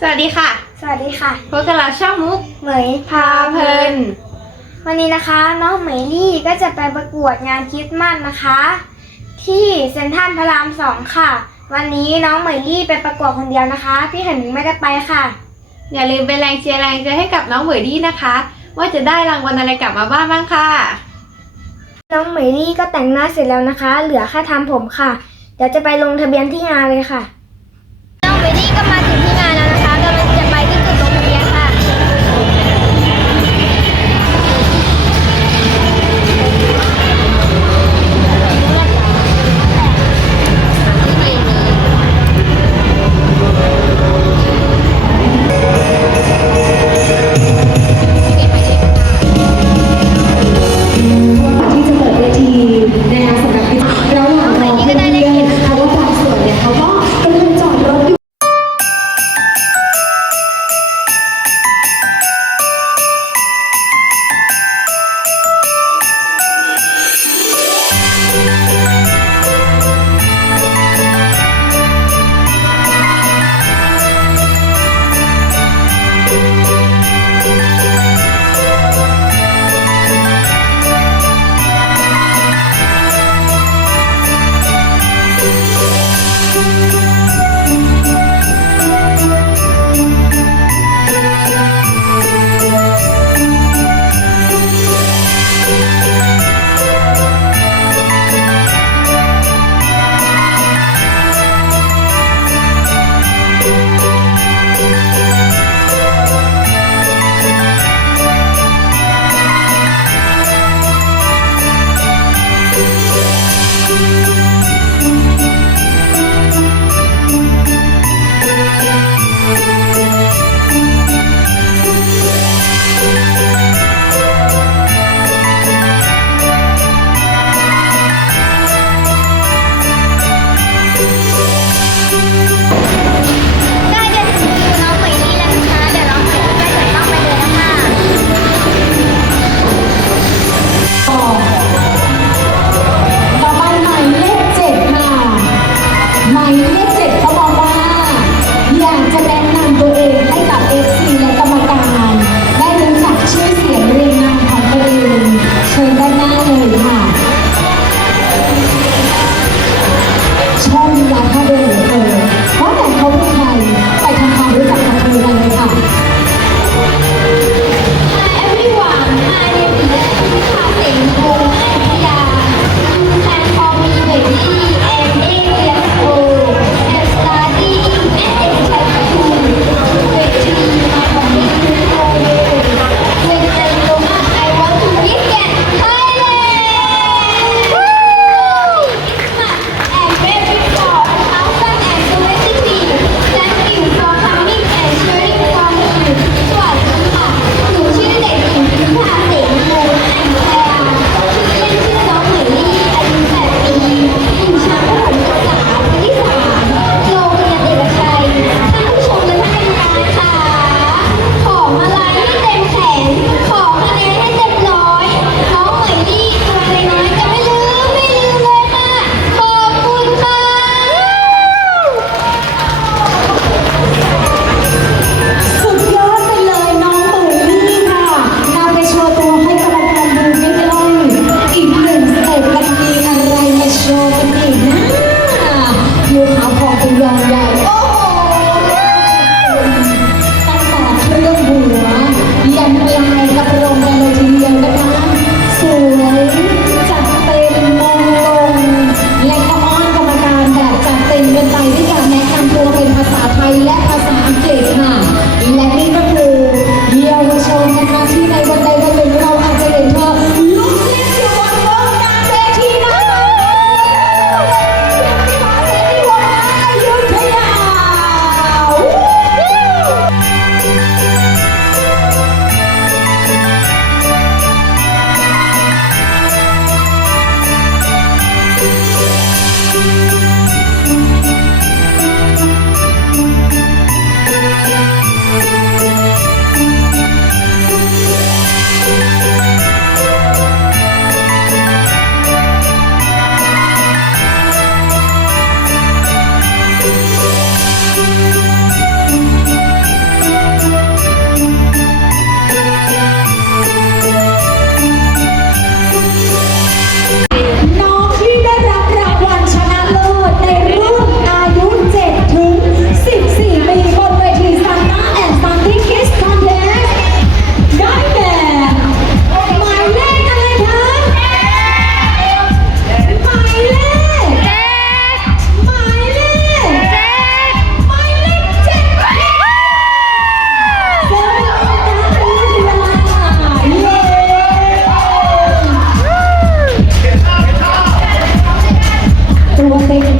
สวัสดีค่ะ สวัสดีค่ะ พบกับเราช่องมุกเหมยพาเพลิน วันนี้นะคะน้องเหมยลี่ก็จะไปประกวดงานคริสต์มาสนะคะ ที่เซ็นทรัลพระรามสองค่ะ วันนี้น้องเหมยลี่ไปประกวดคนเดียวนะคะ พี่เหินไม่ได้ไปค่ะ อย่าลืมเป็นแรงเชียร์แรงใจให้กับน้องเหวยดี้นะคะ ว่าจะได้รางวัลอะไรกลับมาบ้างบ้างค่ะ น้องเหมยลี่ก็แต่งหน้าเสร็จแล้วนะคะ เหลือแค่ทำผมค่ะ เดี๋ยวจะไปลงทะเบียนที่งานเลยค่ะ น้องเหมยลี่ก็มา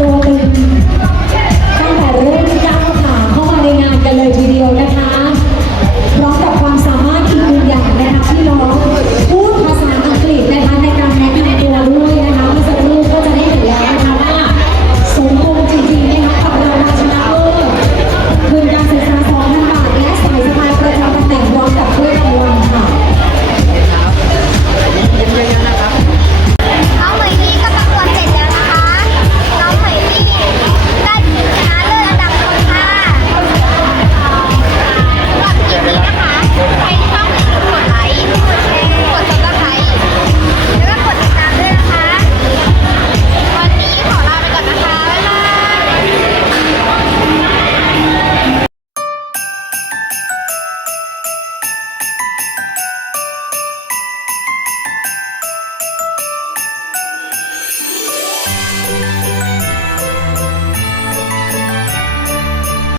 ตัวกันตั้งแต่เริ่มก้าวขาเข้ามาในงานกันเลยทีเดียวนะะ